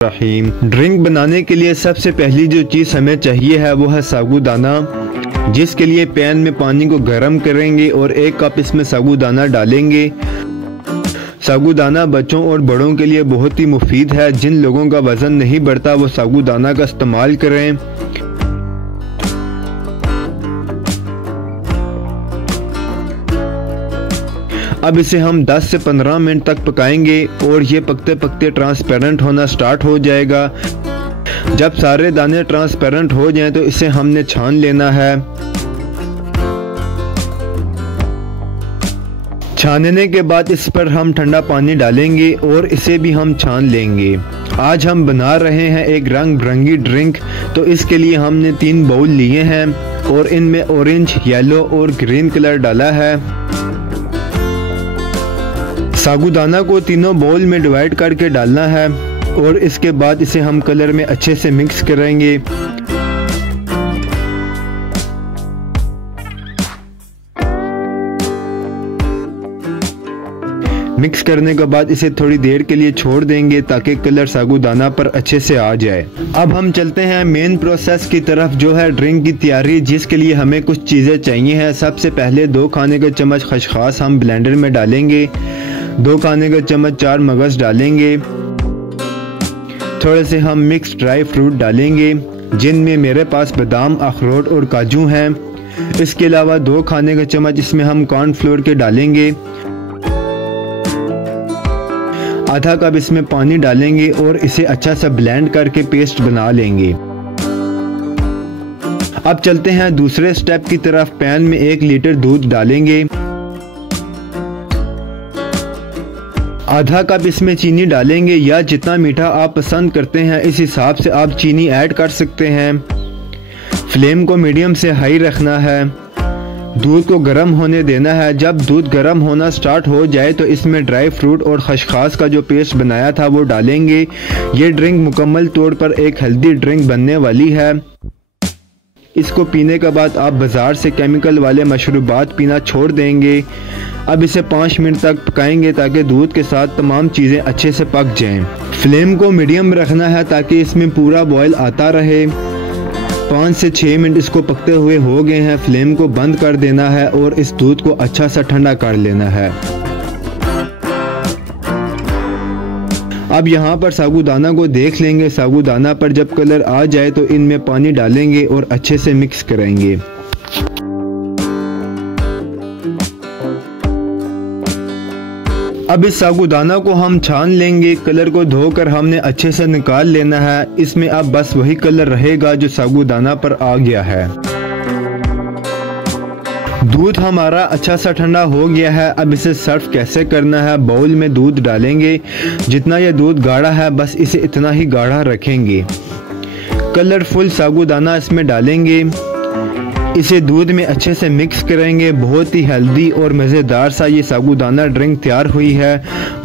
रहीम। Drink बनाने के लिए सबसे पहली जो चीज़ हमें चाहिए है वो है साबूदाना, जिसके लिए पैन में पानी को गर्म करेंगे और 1 कप इसमें साबूदाना डालेंगे। साबूदाना बच्चों और बड़ों के लिए बहुत ही मुफीद है। जिन लोगों का वज़न नहीं बढ़ता वो साबूदाना का इस्तेमाल करें। अब इसे हम 10 से 15 मिनट तक पकाएंगे और ये पकते पकते ट्रांसपेरेंट होना स्टार्ट हो जाएगा। जब सारे दाने ट्रांसपेरेंट हो जाएं तो इसे हमने छान लेना है। छानने के बाद इस पर हम ठंडा पानी डालेंगे और इसे भी हम छान लेंगे। आज हम बना रहे हैं एक रंग बिरंगी ड्रिंक, तो इसके लिए हमने 3 बाउल लिए हैं और इनमें ऑरेंज, येलो और ग्रीन कलर डाला है। साबूदाना को तीनों बाउल में डिवाइड करके डालना है और इसके बाद इसे हम कलर में अच्छे से मिक्स करेंगे। मिक्स करने के बाद इसे थोड़ी देर के लिए छोड़ देंगे ताकि कलर साबूदाना पर अच्छे से आ जाए। अब हम चलते हैं मेन प्रोसेस की तरफ, जो है ड्रिंक की तैयारी, जिसके लिए हमें कुछ चीज़ें चाहिए हैं। सबसे पहले 2 खाने के चम्मच खसखस हम ब्लेंडर में डालेंगे। 2 खाने का चम्मच 4 मगज डालेंगे। थोड़े से हम मिक्स ड्राई फ्रूट डालेंगे, जिनमें मेरे पास बादाम, अखरोट और काजू हैं। इसके अलावा 2 खाने का चम्मच इसमें हम कॉर्नफ्लोर के डालेंगे। आधा कप इसमें पानी डालेंगे और इसे अच्छा सा ब्लेंड करके पेस्ट बना लेंगे। अब चलते हैं दूसरे स्टेप की तरफ। पैन में 1 लीटर दूध डालेंगे। आधा कप इसमें चीनी डालेंगे, या जितना मीठा आप पसंद करते हैं इस हिसाब से आप चीनी ऐड कर सकते हैं। फ्लेम को मीडियम से हाई रखना है। दूध को गर्म होने देना है। जब दूध गर्म होना स्टार्ट हो जाए तो इसमें ड्राई फ्रूट और खसखस का जो पेस्ट बनाया था वो डालेंगे। ये ड्रिंक मुकम्मल तौर पर एक हेल्दी ड्रिंक बनने वाली है। इसको पीने के बाद आप बाज़ार से केमिकल वाले मशरूबात पीना छोड़ देंगे। अब इसे 5 मिनट तक पकाएंगे ताकि दूध के साथ तमाम चीज़ें अच्छे से पक जाएं। फ्लेम को मीडियम रखना है ताकि इसमें पूरा बॉयल आता रहे। 5 से 6 मिनट इसको पकते हुए हो गए हैं। फ्लेम को बंद कर देना है और इस दूध को अच्छा सा ठंडा कर लेना है। अब यहाँ पर साबूदाना को देख लेंगे। साबूदाना पर जब कलर आ जाए तो इनमें पानी डालेंगे और अच्छे से मिक्स करेंगे। अब इस साबूदाना को हम छान लेंगे। कलर को धोकर हमने अच्छे से निकाल लेना है। इसमें अब बस वही कलर रहेगा जो साबूदाना पर आ गया है। दूध हमारा अच्छा सा ठंडा हो गया है। अब इसे सर्व कैसे करना है। बाउल में दूध डालेंगे। जितना यह दूध गाढ़ा है बस इसे इतना ही गाढ़ा रखेंगे। कलरफुल साबूदाना इसमें डालेंगे। इसे दूध में अच्छे से मिक्स करेंगे। बहुत ही हेल्दी और मज़ेदार सा ये साबूदाना ड्रिंक तैयार हुई है।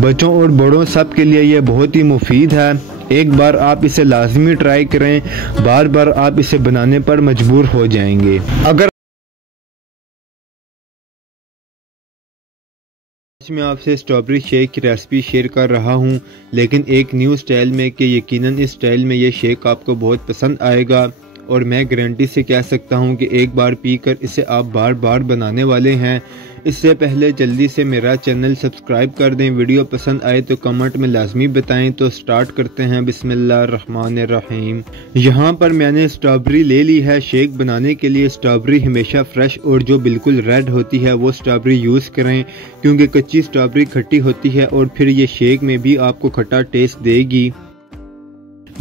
बच्चों और बड़ों सब के लिए ये बहुत ही मुफीद है। एक बार आप इसे लाजमी ट्राई करें, बार बार आप इसे बनाने पर मजबूर हो जाएंगे। अगर मैं आपसे स्ट्रॉबेरी शेक की रेसिपी शेयर कर रहा हूं, लेकिन एक न्यू स्टाइल में, कि यकीनन इस स्टाइल में ये शेक आपको बहुत पसंद आएगा और मैं गारंटी से कह सकता हूं कि एक बार पीकर इसे आप बार बार बनाने वाले हैं। इससे पहले जल्दी से मेरा चैनल सब्सक्राइब कर दें। वीडियो पसंद आए तो कमेंट में लाजमी बताएं। तो स्टार्ट करते हैं। बिस्मिल्लाहिर्रहमानिर्रहीम। यहाँ पर मैंने स्ट्रॉबेरी ले ली है। शेक बनाने के लिए स्ट्रॉबेरी हमेशा फ्रेश और जो बिल्कुल रेड होती है वो स्ट्रॉबेरी यूज़ करें, क्योंकि कच्ची स्ट्रॉबेरी खट्टी होती है और फिर ये शेक में भी आपको खट्टा टेस्ट देगी।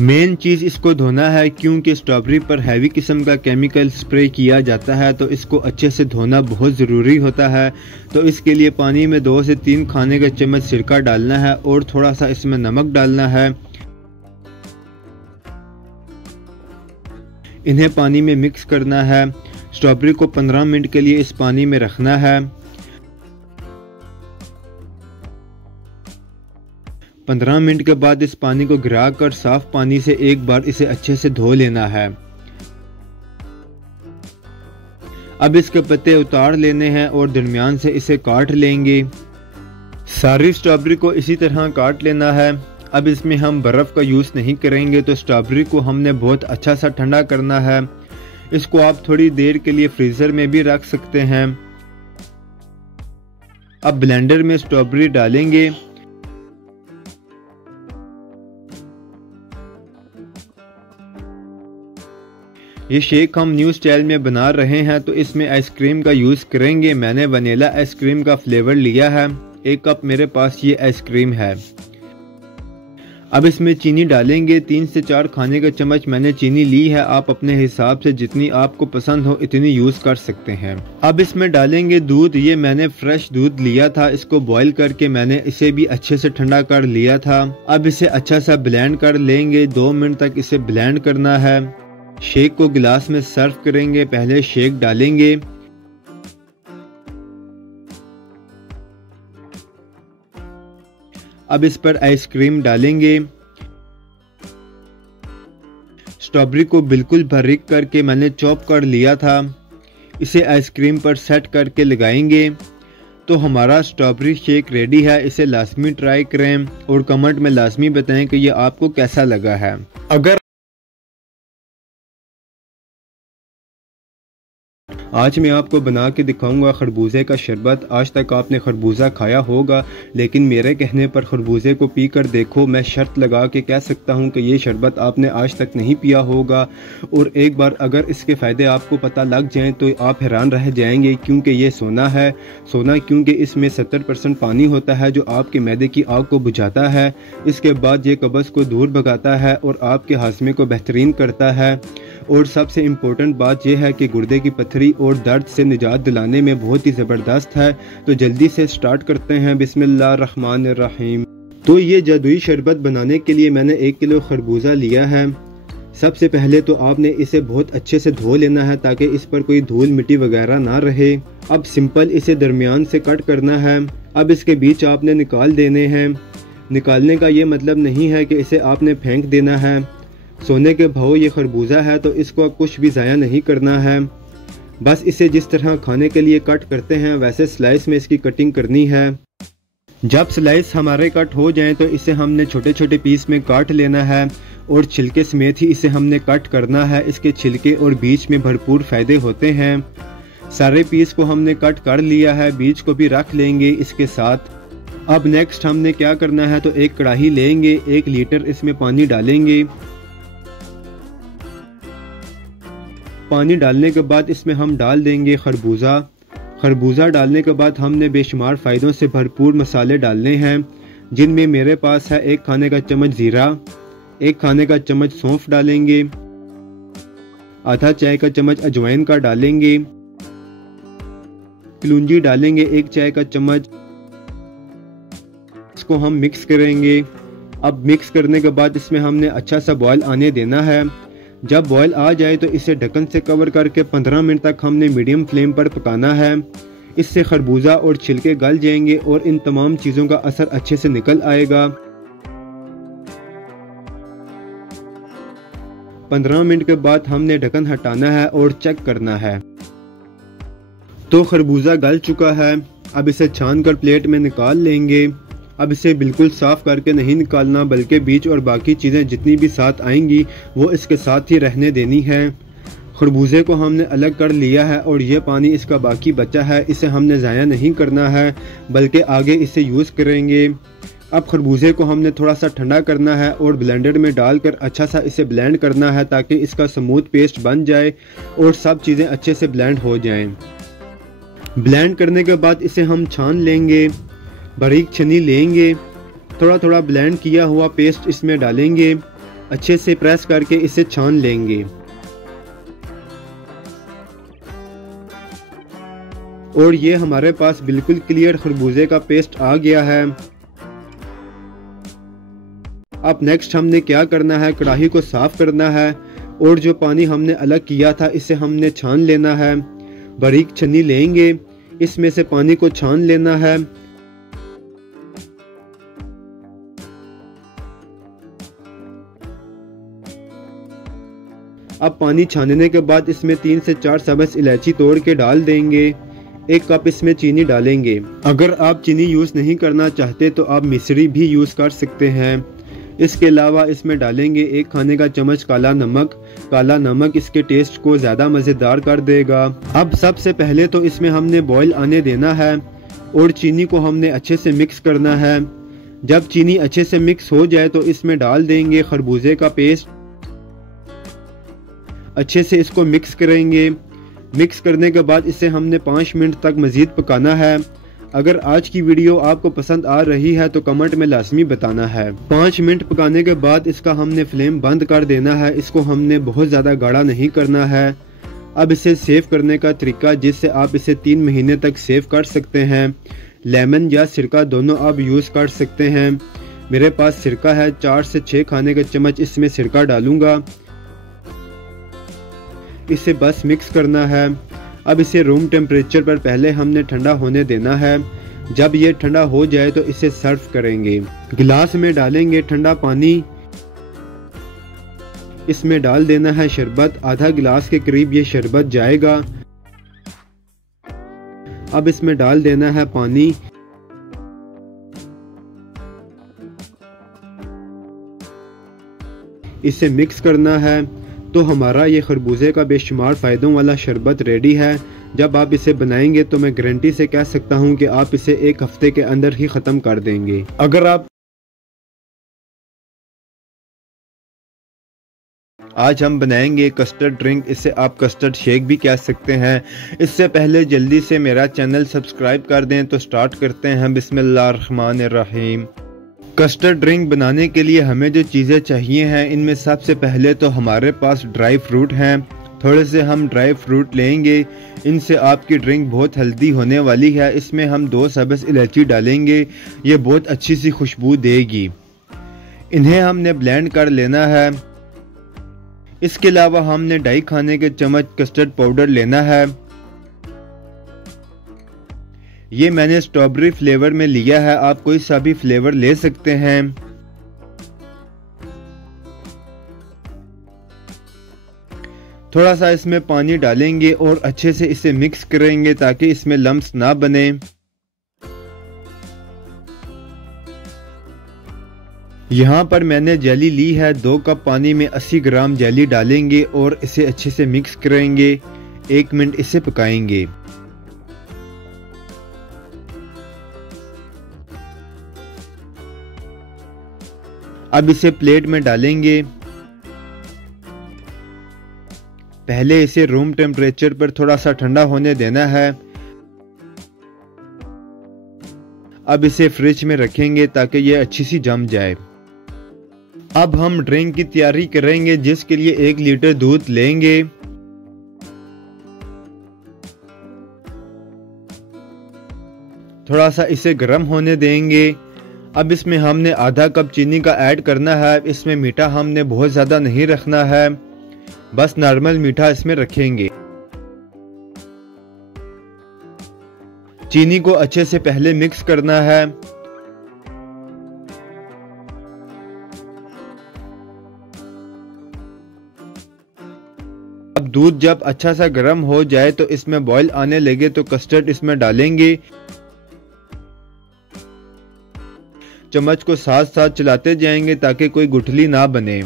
मेन चीज़ इसको धोना है, क्योंकि स्ट्रॉबेरी पर हैवी किस्म का केमिकल स्प्रे किया जाता है, तो इसको अच्छे से धोना बहुत ज़रूरी होता है। तो इसके लिए पानी में 2 से 3 खाने का चम्मच सिरका डालना है और थोड़ा सा इसमें नमक डालना है। इन्हें पानी में मिक्स करना है। स्ट्रॉबेरी को 15 मिनट के लिए इस पानी में रखना है। 15 मिनट के बाद इस पानी को गिरा कर साफ पानी से एक बार इसे अच्छे से धो लेना है। अब इसके पत्ते उतार लेने हैं और दरमियान से इसे काट लेंगे। सारी स्ट्रॉबेरी को इसी तरह काट लेना है। अब इसमें हम बर्फ़ का यूज़ नहीं करेंगे। तो स्ट्रॉबेरी को हमने बहुत अच्छा सा ठंडा करना है। इसको आप थोड़ी देर के लिए फ्रीज़र में भी रख सकते हैं। अब ब्लेंडर में स्ट्रॉबेरी डालेंगे। ये शेक हम न्यू स्टाइल में बना रहे हैं, तो इसमें आइसक्रीम का यूज़ करेंगे। मैंने वनीला आइसक्रीम का फ्लेवर लिया है। 1 कप मेरे पास ये आइसक्रीम है। अब इसमें चीनी डालेंगे। 3 से 4 खाने का चम्मच मैंने चीनी ली है। आप अपने हिसाब से जितनी आपको पसंद हो इतनी यूज़ कर सकते हैं। अब इसमें डालेंगे दूध। ये मैंने फ्रेश दूध लिया था, इसको बॉईल करके मैंने इसे भी अच्छे से ठंडा कर लिया था। अब इसे अच्छा सा ब्लेंड कर लेंगे। 2 मिनट तक इसे ब्लेंड करना है। शेक को गिलास में सर्व करेंगे। पहले शेक डालेंगे। अब इस पर आइसक्रीम डालेंगे। स्ट्रॉबेरी को बिल्कुल बारीक करके मैंने चॉप कर लिया था। इसे आइसक्रीम पर सेट करके लगाएंगे। तो हमारा स्ट्रॉबेरी शेक रेडी है। इसे लाजमी ट्राई करें और कमेंट में लाजमी बताएं कि ये आपको कैसा लगा है। अगर आज मैं आपको बना के दिखाऊंगा खरबूजे का शरबत। आज तक आपने खरबूजा खाया होगा, लेकिन मेरे कहने पर खरबूजे को पी कर देखो। मैं शर्त लगा के कह सकता हूं कि ये शरबत आपने आज तक नहीं पिया होगा। और एक बार अगर इसके फ़ायदे आपको पता लग जाएं तो आप हैरान रह जाएंगे, क्योंकि ये सोना है। सोना क्योंकि इसमें 70% पानी होता है जो आपके मैदे की आग को बुझाता है। इसके बाद ये कब्ज़ को दूर भगाता है और आपके हाजमे को बेहतरीन करता है। और सबसे इम्पोर्टेंट बात यह है कि गुर्दे की पथरी और दर्द से निजात दिलाने में बहुत ही ज़बरदस्त है। तो जल्दी से स्टार्ट करते हैं। बिस्मिल्लाहिर्रहमानिर्रहीम। तो ये जादुई शरबत बनाने के लिए मैंने 1 किलो खरबूजा लिया है। सबसे पहले तो आपने इसे बहुत अच्छे से धो लेना है ताकि इस पर कोई धूल मिट्टी वगैरह ना रहे। अब सिंपल इसे दरमियान से कट करना है। अब इसके बीच आपने निकाल देने हैं। निकालने का ये मतलब नहीं है कि इसे आपने फेंक देना है। सोने के भाव ये खरबूजा है तो इसको कुछ भी ज़ाया नहीं करना है। बस इसे जिस तरह खाने के लिए कट करते हैं वैसे स्लाइस में इसकी कटिंग करनी है। जब स्लाइस हमारे कट हो जाएं तो इसे हमने छोटे छोटे पीस में काट लेना है और छिलके समेत ही इसे हमने कट करना है। इसके छिलके और बीज में भरपूर फ़ायदे होते हैं। सारे पीस को हमने कट कर लिया है, बीज को भी रख लेंगे इसके साथ। अब नेक्स्ट हमने क्या करना है, तो एक कढ़ाई लेंगे, 1 लीटर इसमें पानी डालेंगे। पानी डालने के बाद इसमें हम डाल देंगे खरबूजा। खरबूजा डालने के बाद हमने बेशुमार फ़ायदों से भरपूर मसाले डालने हैं, जिनमें मेरे पास है 1 खाने का चम्मच ज़ीरा, 1 खाने का चम्मच सौंफ डालेंगे, आधा चाय का चम्मच अजवाइन का डालेंगे, कलौंजी डालेंगे 1 चाय का चम्मच। इसको हम मिक्स करेंगे। अब मिक्स करने के बाद इसमें हमने अच्छा सा बॉयल आने देना है। जब बॉयल आ जाए तो इसे ढक्कन से कवर करके 15 मिनट तक हमने मीडियम फ्लेम पर पकाना है। इससे खरबूजा और छिलके गल जाएंगे और इन तमाम चीज़ों का असर अच्छे से निकल आएगा। 15 मिनट के बाद हमने ढक्कन हटाना है और चेक करना है। तो खरबूजा गल चुका है। अब इसे छान कर प्लेट में निकाल लेंगे। अब इसे बिल्कुल साफ़ करके नहीं निकालना, बल्कि बीज और बाकी चीज़ें जितनी भी साथ आएंगी वो इसके साथ ही रहने देनी है। खरबूजे को हमने अलग कर लिया है और ये पानी इसका बाकी बचा है, इसे हमने ज़ाया नहीं करना है बल्कि आगे इसे यूज़ करेंगे। अब खरबूजे को हमने थोड़ा सा ठंडा करना है और ब्लेंडर में डालकर अच्छा सा इसे ब्लेंड करना है ताकि इसका स्मूथ पेस्ट बन जाए और सब चीज़ें अच्छे से ब्लेंड हो जाएं। ब्लेंड करने के बाद इसे हम छान लेंगे, बारीक छन्नी लेंगे, थोड़ा थोड़ा ब्लेंड किया हुआ पेस्ट इसमें डालेंगे, अच्छे से प्रेस करके इसे छान लेंगे। और ये हमारे पास बिल्कुल क्लियर खरबूजे का पेस्ट आ गया है। अब नेक्स्ट हमने क्या करना है, कढ़ाई को साफ करना है और जो पानी हमने अलग किया था इसे हमने छान लेना है। बारीक छन्नी लेंगे, इसमें से पानी को छान लेना है। अब पानी छानने के बाद इसमें 3 से 4 सब्ज़ इलायची तोड़ के डाल देंगे। 1 कप इसमें चीनी डालेंगे। अगर आप चीनी यूज़ नहीं करना चाहते तो आप मिश्री भी यूज़ कर सकते हैं। इसके अलावा इसमें डालेंगे 1 खाने का चम्मच काला नमक। काला नमक इसके टेस्ट को ज़्यादा मज़ेदार कर देगा। अब सबसे पहले तो इसमें हमने बॉईल आने देना है और चीनी को हमने अच्छे से मिक्स करना है। जब चीनी अच्छे से मिक्स हो जाए तो इसमें डाल देंगे खरबूजे का पेस्ट। अच्छे से इसको मिक्स करेंगे। मिक्स करने के बाद इसे हमने 5 मिनट तक मज़ीद पकाना है। अगर आज की वीडियो आपको पसंद आ रही है तो कमेंट में लाजमी बताना है। 5 मिनट पकाने के बाद इसका हमने फ्लेम बंद कर देना है। इसको हमने बहुत ज़्यादा गाढ़ा नहीं करना है। अब इसे सेव करने का तरीका, जिससे आप इसे 3 महीने तक सेव कर सकते हैं। लेमन या सिरका दोनों आप यूज़ कर सकते हैं। मेरे पास सिरका है, 4 से 6 खाने के चम्मच इसमें सिरका डालूंगा। इसे बस मिक्स करना है। अब इसे रूम टेम्परेचर पर पहले हमने ठंडा होने देना है। जब ये ठंडा हो जाए तो इसे सर्व करेंगे। गिलास में डालेंगे ठंडा पानी। इसमें डाल देना है शरबत। आधा गिलास के करीब ये शरबत जाएगा। अब इसमें डाल देना है पानी। इसे मिक्स करना है। तो हमारा ये खरबूजे का बेशुमार फ़ायदों वाला शरबत रेडी है। जब आप इसे बनाएंगे तो मैं गारंटी से कह सकता हूँ कि आप इसे 1 हफ्ते के अंदर ही ख़त्म कर देंगे। अगर आप आज हम बनाएंगे कस्टर्ड ड्रिंक। इसे आप कस्टर्ड शेक भी कह सकते हैं। इससे पहले जल्दी से मेरा चैनल सब्सक्राइब कर दें। तो स्टार्ट करते हैं। बिस्मिल्लाहिर्रहमानिर्रहीम। कस्टर्ड ड्रिंक बनाने के लिए हमें जो चीज़ें चाहिए हैं, इनमें सबसे पहले तो हमारे पास ड्राई फ्रूट हैं। थोड़े से हम ड्राई फ्रूट लेंगे। इनसे आपकी ड्रिंक बहुत हेल्दी होने वाली है। इसमें हम 2 सब्ज़ इलायची डालेंगे। ये बहुत अच्छी सी खुशबू देगी। इन्हें हमने ब्लेंड कर लेना है। इसके अलावा हमने 2.5 खाने के चम्मच कस्टर्ड पाउडर लेना है। ये मैंने स्ट्रॉबेरी फ्लेवर में लिया है। आप कोई सा भी फ्लेवर ले सकते हैं। थोड़ा सा इसमें पानी डालेंगे और अच्छे से इसे मिक्स करेंगे ताकि इसमें लम्स ना बने। यहाँ पर मैंने जेली ली है। 2 कप पानी में 80 ग्राम जेली डालेंगे और इसे अच्छे से मिक्स करेंगे। 1 मिनट इसे पकाएंगे। अब इसे प्लेट में डालेंगे। पहले इसे रूम टेम्परेचर पर थोड़ा सा ठंडा होने देना है। अब इसे फ्रिज में रखेंगे ताकि ये अच्छी सी जम जाए। अब हम ड्रिंक की तैयारी करेंगे, जिसके लिए 1 लीटर दूध लेंगे। थोड़ा सा इसे गर्म होने देंगे। अब इसमें हमने आधा कप चीनी का ऐड करना है। इसमें मीठा हमने बहुत ज़्यादा नहीं रखना है, बस नॉर्मल मीठा इसमें रखेंगे। चीनी को अच्छे से पहले मिक्स करना है। अब दूध जब अच्छा सा गर्म हो जाए तो इसमें बॉईल आने लगे तो कस्टर्ड इसमें डालेंगे। चम्मच को साथ साथ चलाते जाएंगे ताकि कोई गुठली ना बने।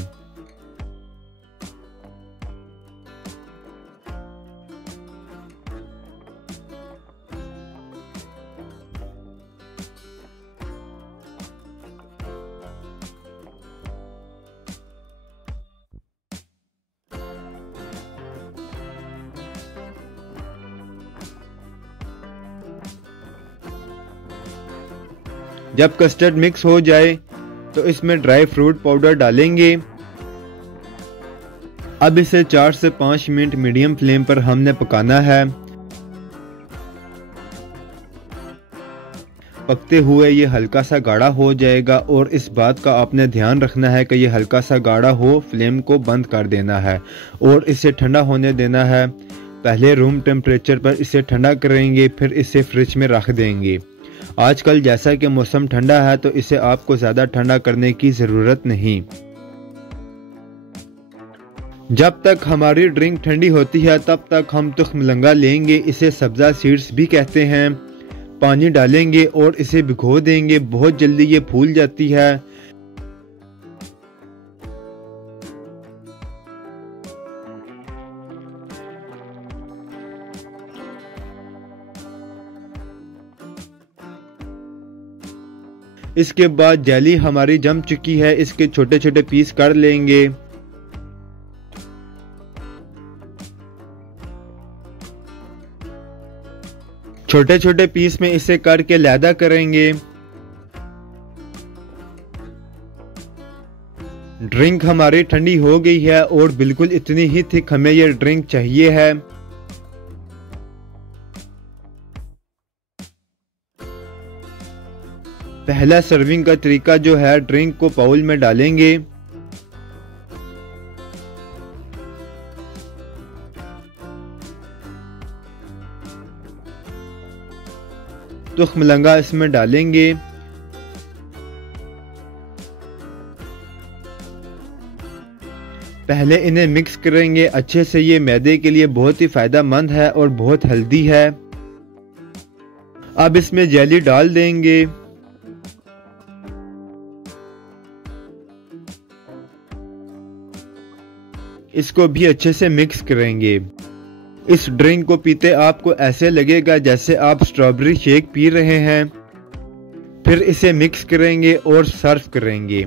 जब कस्टर्ड मिक्स हो जाए तो इसमें ड्राई फ्रूट पाउडर डालेंगे। अब इसे 4 से 5 मिनट मीडियम फ्लेम पर हमने पकाना है। पकते हुए ये हल्का सा गाढ़ा हो जाएगा और इस बात का आपने ध्यान रखना है कि ये हल्का सा गाढ़ा हो। फ्लेम को बंद कर देना है और इसे ठंडा होने देना है। पहले रूम टेम्परेचर पर इसे ठंडा करेंगे, फिर इसे फ्रिज में रख देंगे। आजकल जैसा कि मौसम ठंडा है तो इसे आपको ज़्यादा ठंडा करने की ज़रूरत नहीं। जब तक हमारी ड्रिंक ठंडी होती है तब तक हम तुख्मलंगा लेंगे। इसे सब्ज़ा सीड्स भी कहते हैं। पानी डालेंगे और इसे भिगो देंगे। बहुत जल्दी ये फूल जाती है। इसके बाद जेली हमारी जम चुकी है, इसके छोटे छोटे पीस कर लेंगे। छोटे छोटे पीस में इसे करके लैदा करेंगे। ड्रिंक हमारी ठंडी हो गई है और बिल्कुल इतनी ही थिक हमें ये ड्रिंक चाहिए है। पहला सर्विंग का तरीका जो है, ड्रिंक को बाउल में डालेंगे। तुख मलंगा इसमें डालेंगे। पहले इन्हें मिक्स करेंगे अच्छे से। ये मैदे के लिए बहुत ही फायदेमंद है और बहुत हेल्दी है। अब इसमें जेली डाल देंगे। इसको भी अच्छे से मिक्स करेंगे। इस ड्रिंक को पीते आपको ऐसे लगेगा जैसे आप स्ट्रॉबेरी शेक पी रहे हैं। फिर इसे मिक्स करेंगे और सर्व करेंगे।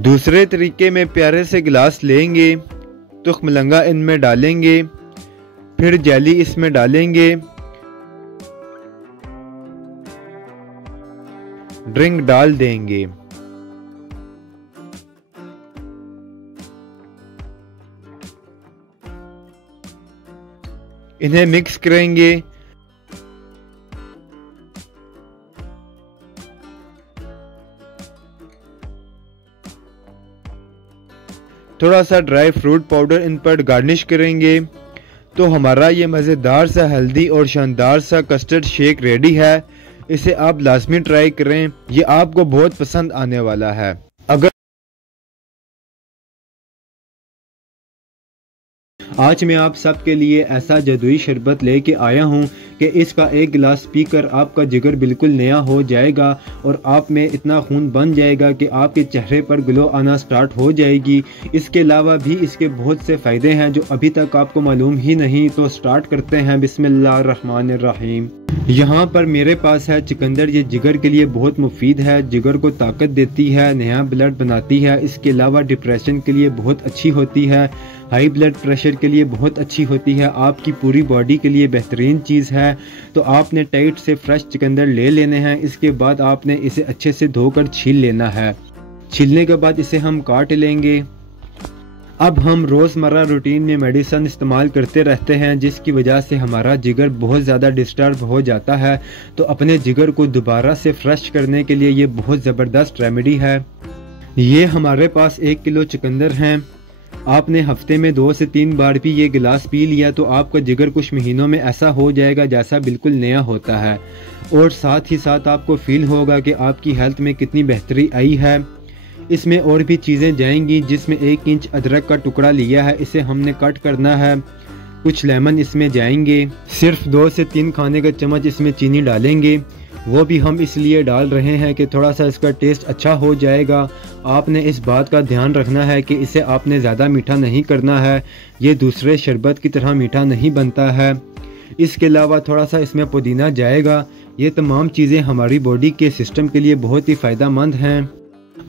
दूसरे तरीके में प्यारे से गिलास लेंगे, तुख मलंगा इनमें डालेंगे, फिर जेली इसमें डालेंगे, ड्रिंक डाल देंगे। इन्हें मिक्स करेंगे। थोड़ा सा ड्राई फ्रूट पाउडर इन पर गार्निश करेंगे। तो हमारा ये मज़ेदार सा हेल्दी और शानदार सा कस्टर्ड शेक रेडी है। इसे आप लाजमी ट्राई करें, ये आपको बहुत पसंद आने वाला है। अगर आज मैं आप सबके लिए ऐसा जादुई शरबत लेके आया हूँ कि इसका एक गिलास पीकर आपका जिगर बिल्कुल नया हो जाएगा और आप में इतना खून बन जाएगा कि आपके चेहरे पर ग्लो आना स्टार्ट हो जाएगी। इसके अलावा भी इसके बहुत से फ़ायदे हैं जो अभी तक आपको मालूम ही नहीं। तो स्टार्ट करते हैं। बिस्मिल्लाहिर्रहमानिर्रहीम। यहाँ पर मेरे पास है चुकंदर। ये जिगर के लिए बहुत मुफीद है, जिगर को ताकत देती है, नया ब्लड बनाती है। इसके अलावा डिप्रेशन के लिए बहुत अच्छी होती है, हाई ब्लड प्रेशर के लिए बहुत अच्छी होती है, आपकी पूरी बॉडी के लिए बेहतरीन चीज़ है। तो आपने टाइट से फ्रेश चुकंदर ले लेने हैं। इसके बाद आपने इसे अच्छे से धोकर छील लेना है। छीलने के बाद इसे हम काट लेंगे। अब हम रोज़मर्रा रूटीन में मेडिसिन इस्तेमाल करते रहते हैं जिसकी वजह से हमारा जिगर बहुत ज़्यादा डिस्टर्ब हो जाता है। तो अपने जिगर को दोबारा से फ्रेश करने के लिए ये बहुत ज़बरदस्त रेमेडी है। ये हमारे पास 1 किलो चुकंदर हैं। आपने हफ्ते में 2 से 3 बार भी ये गिलास पी लिया तो आपका जिगर कुछ महीनों में ऐसा हो जाएगा जैसा बिल्कुल नया होता है। और साथ ही साथ आपको फील होगा कि आपकी हेल्थ में कितनी बेहतरी आई है। इसमें और भी चीज़ें जाएंगी, जिसमें 1 इंच अदरक का टुकड़ा लिया है, इसे हमने कट करना है। कुछ लेमन इसमें जाएंगे। सिर्फ 2 से 3 खाने का चम्मच इसमें चीनी डालेंगे। वो भी हम इसलिए डाल रहे हैं कि थोड़ा सा इसका टेस्ट अच्छा हो जाएगा। आपने इस बात का ध्यान रखना है कि इसे आपने ज़्यादा मीठा नहीं करना है, ये दूसरे शरबत की तरह मीठा नहीं बनता है। इसके अलावा थोड़ा सा इसमें पुदीना जाएगा। ये तमाम चीज़ें हमारी बॉडी के सिस्टम के लिए बहुत ही फ़ायदेमंद हैं।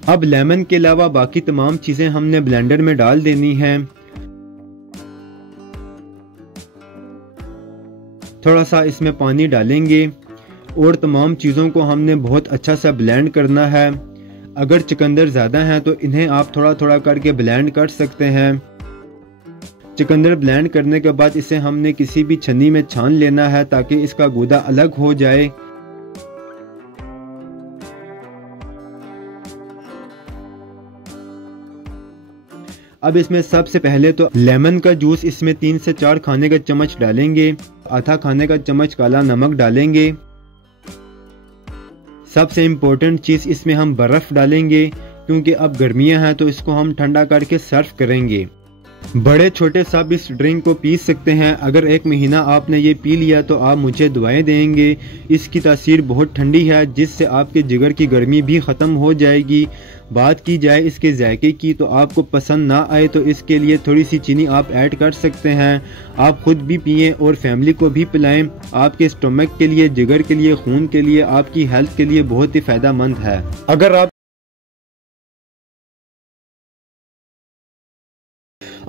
अब लेमन के अलावा बाकी तमाम चीज़ें हमने ब्लेंडर में डाल देनी हैं। थोड़ा सा इसमें पानी डालेंगे और तमाम चीज़ों को हमने बहुत अच्छा सा ब्लेंड करना है। अगर चुकंदर ज़्यादा हैं तो इन्हें आप थोड़ा थोड़ा करके ब्लेंड कर सकते हैं। चुकंदर ब्लेंड करने के बाद इसे हमने किसी भी छन्नी में छान लेना है ताकि इसका गूदा अलग हो जाए। अब इसमें सबसे पहले तो लेमन का जूस इसमें 3 से 4 खाने का चम्मच डालेंगे। आधा खाने का चम्मच काला नमक डालेंगे। सबसे इम्पोर्टेंट चीज़ इसमें हम बर्फ़ डालेंगे क्योंकि अब गर्मियां हैं तो इसको हम ठंडा करके सर्व करेंगे। बड़े छोटे सब इस ड्रिंक को पी सकते हैं। अगर 1 महीना आपने ये पी लिया तो आप मुझे दुआएं देंगे। इसकी तासीर बहुत ठंडी है, जिससे आपके जिगर की गर्मी भी ख़त्म हो जाएगी। बात की जाए इसके जायके की तो आपको पसंद ना आए तो इसके लिए थोड़ी सी चीनी आप ऐड कर सकते हैं। आप खुद भी पिएं और फैमिली को भी पिलाएं। आपके स्टमक के लिए, जिगर के लिए, खून के लिए, आपकी हेल्थ के लिए बहुत ही फ़ायदेमंद है। अगर आप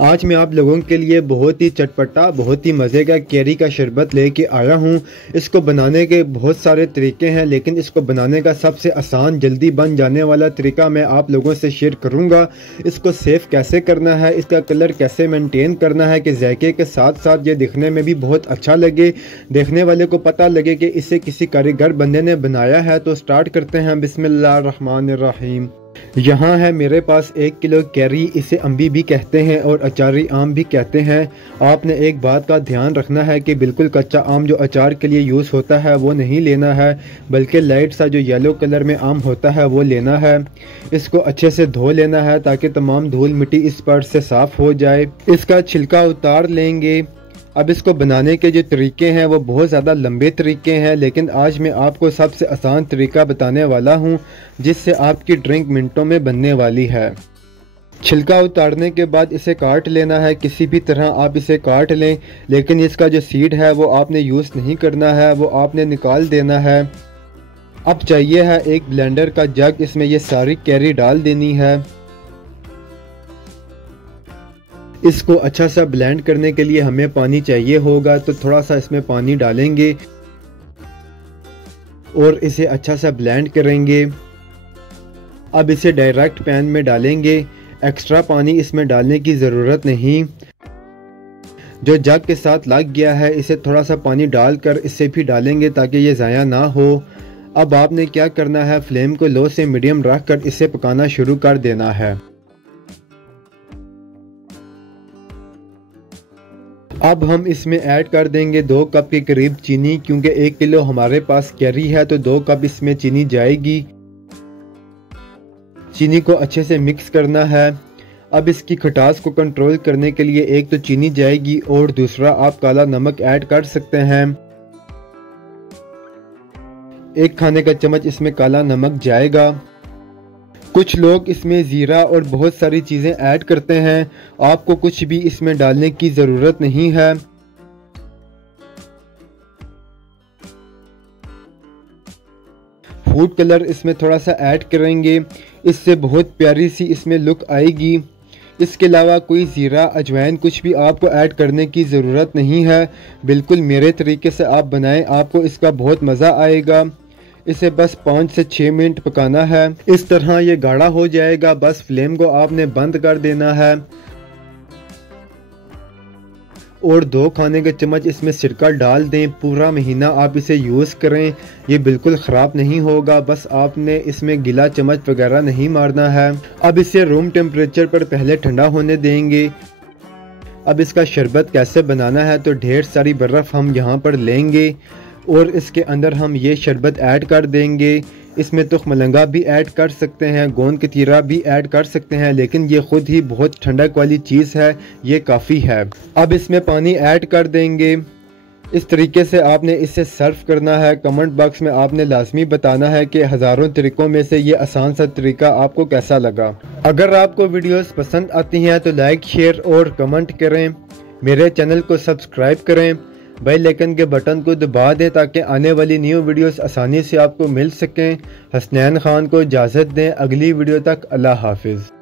आज मैं आप लोगों के लिए बहुत ही चटपटा, बहुत ही मज़े का कैरी का शरबत लेके आया हूँ। इसको बनाने के बहुत सारे तरीके हैं, लेकिन इसको बनाने का सबसे आसान, जल्दी बन जाने वाला तरीका मैं आप लोगों से शेयर करूँगा। इसको सेफ कैसे करना है, इसका कलर कैसे मेंटेन करना है कि जायके के साथ साथ ये दिखने में भी बहुत अच्छा लगे, देखने वाले को पता लगे कि इसे किसी कारीगर बंदे ने बनाया है। तो स्टार्ट करते हैं। बिस्मिल्लाहिर्रहमानिर्रहीम। यहाँ है मेरे पास 1 किलो कैरी, इसे अम्बी भी कहते हैं और अचारी आम भी कहते हैं। आपने एक बात का ध्यान रखना है कि बिल्कुल कच्चा आम जो अचार के लिए यूज़ होता है वो नहीं लेना है, बल्कि लाइट सा जो येलो कलर में आम होता है वो लेना है। इसको अच्छे से धो लेना है ताकि तमाम धूल मिट्टी इस पर से साफ़ हो जाए। इसका छिलका उतार लेंगे। अब इसको बनाने के जो तरीके हैं वो बहुत ज़्यादा लंबे तरीके हैं, लेकिन आज मैं आपको सबसे आसान तरीका बताने वाला हूँ, जिससे आपकी ड्रिंक मिनटों में बनने वाली है। छिलका उतारने के बाद इसे काट लेना है। किसी भी तरह आप इसे काट लें, लेकिन इसका जो सीड है वो आपने यूज़ नहीं करना है, वो आपने निकाल देना है। अब चाहिए है एक ब्लेंडर का जग, इसमें ये सारी कैरी डाल देनी है। इसको अच्छा सा ब्लेंड करने के लिए हमें पानी चाहिए होगा, तो थोड़ा सा इसमें पानी डालेंगे और इसे अच्छा सा ब्लेंड करेंगे। अब इसे डायरेक्ट पैन में डालेंगे, एक्स्ट्रा पानी इसमें डालने की ज़रूरत नहीं। जो जग के साथ लग गया है इसे थोड़ा सा पानी डालकर इसे भी डालेंगे ताकि ये ज़ाया ना हो। अब आपने क्या करना है, फ्लेम को लो से मीडियम रख कर इसे पकाना शुरू कर देना है। अब हम इसमें ऐड कर देंगे 2 कप के करीब चीनी, क्योंकि 1 किलो हमारे पास कैरी है तो 2 कप इसमें चीनी जाएगी। चीनी को अच्छे से मिक्स करना है। अब इसकी खटास को कंट्रोल करने के लिए एक तो चीनी जाएगी और दूसरा आप काला नमक ऐड कर सकते हैं। 1 खाने का चम्मच इसमें काला नमक जाएगा। कुछ लोग इसमें ज़ीरा और बहुत सारी चीज़ें ऐड करते हैं, आपको कुछ भी इसमें डालने की ज़रूरत नहीं है। फूड कलर इसमें थोड़ा सा ऐड करेंगे, इससे बहुत प्यारी सी इसमें लुक आएगी। इसके अलावा कोई ज़ीरा, अजवाइन कुछ भी आपको ऐड करने की ज़रूरत नहीं है। बिल्कुल मेरे तरीके से आप बनाएं, आपको इसका बहुत मज़ा आएगा। इसे बस 5 से 6 मिनट पकाना है। इस तरह ये गाढ़ा हो जाएगा, बस फ्लेम को आपने बंद कर देना है और 2 खाने के चम्मच इसमें सिरका डाल दें। पूरा महीना आप इसे यूज़ करें, ये बिल्कुल ख़राब नहीं होगा। बस आपने इसमें गिला चम्मच वगैरह नहीं मारना है। अब इसे रूम टेम्परेचर पर पहले ठंडा होने देंगे। अब इसका शरबत कैसे बनाना है, तो ढेर सारी बर्फ़ हम यहाँ पर लेंगे और इसके अंदर हम ये शरबत ऐड कर देंगे। इसमें तुख मलंगा भी ऐड कर सकते हैं, गोंद कतीरा भी ऐड कर सकते हैं, लेकिन ये ख़ुद ही बहुत ठंडक वाली चीज़ है, ये काफ़ी है। अब इसमें पानी ऐड कर देंगे। इस तरीके से आपने इसे सर्व करना है। कमेंट बॉक्स में आपने लाजमी बताना है कि हज़ारों तरीक़ों में से ये आसान सा तरीका आपको कैसा लगा। अगर आपको वीडियोस पसंद आती हैं तो लाइक, शेयर और कमेंट करें। मेरे चैनल को सब्सक्राइब करें, बेल आइकन के बटन को दबा दें ताकि आने वाली न्यू वीडियोस आसानी से आपको मिल सकें। हसनैन खान को इजाज़त दें, अगली वीडियो तक अल्लाह हाफिज़।